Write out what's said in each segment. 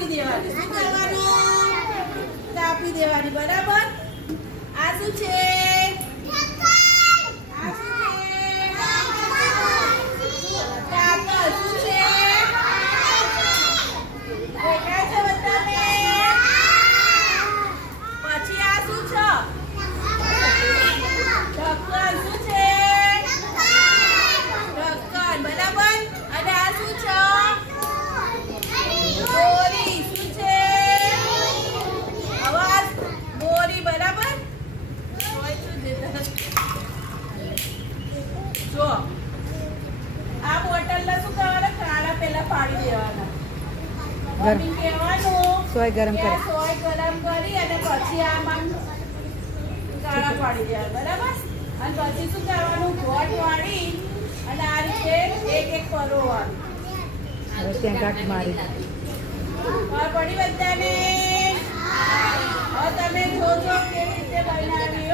કાપી દેવાની. શું કરવાનું? કાપી દેવાની. બરાબર. આ શું છે? સોય ગરમ કરી અને પછી આમાં કાળા પાડી દેવાના. બરાબર. અને પછી શું કરવાનું? ગોળ વાળી અને આ રીતે એક એક પરોવાનું. ત્યાં કાટ મારી પડી બધાને. હવે તમે જોજો કેવી રીતે બનાવી.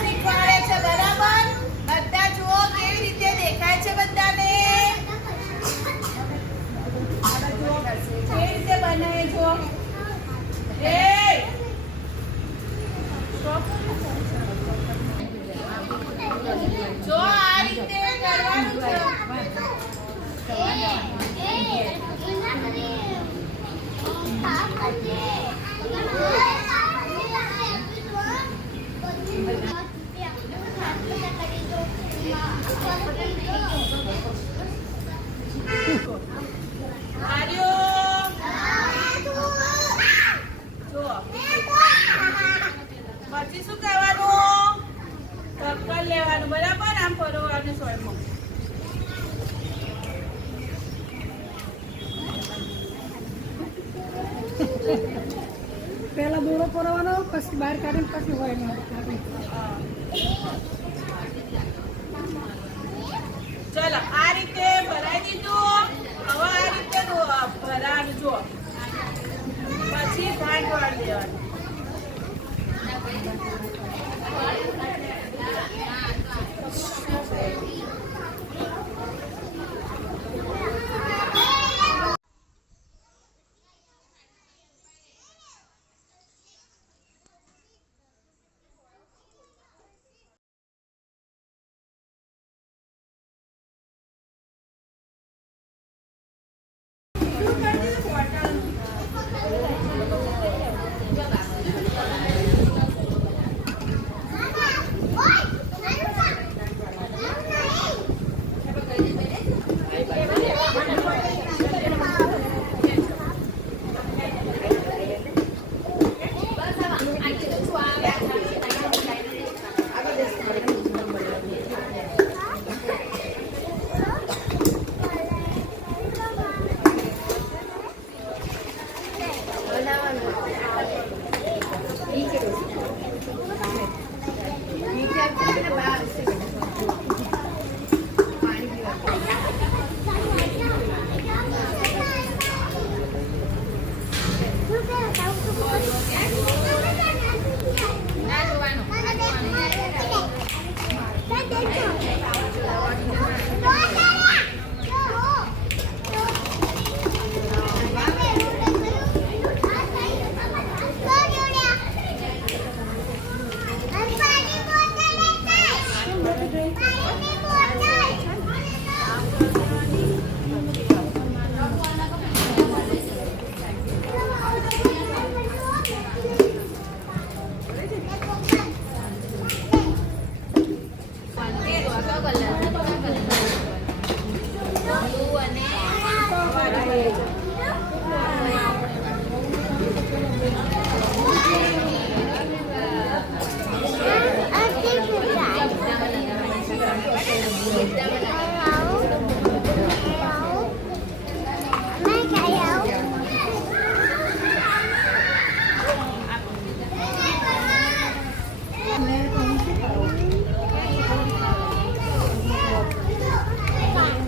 શીખવાડે છે. બરાબર. બધા જુઓ કેવી રીતે દેખાય છે બધાને. કેવી રીતે બનાવે છો? જો આ રીતે કરવાનું છે. પછી શું કરવાનું? ઢક્કન લેવાનું. બરાબર. આમ ફરવાનું સોયમાં. પહેલા દોરો પરવાનો, પછી બહાર કાઢીને પછી હોય ચલો આ રીતે ભરાઈ દીધું. હવે આ રીતે ભરાવાનું. જો પછી ભાંડ વાળી દેવાનું.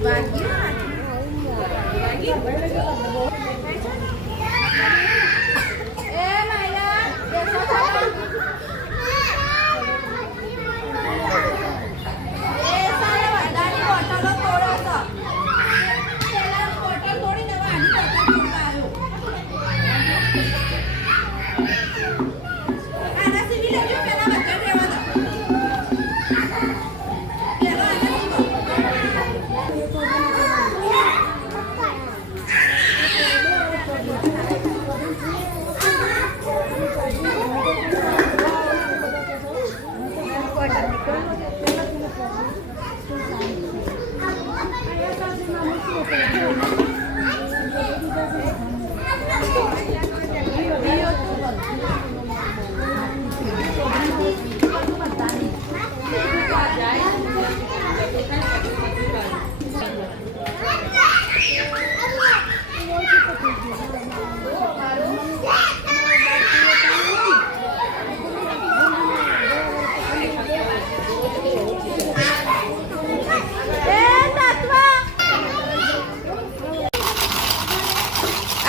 વાગી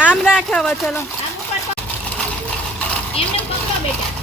આમ રાખ હવે ચલો એમને પકડો બેટા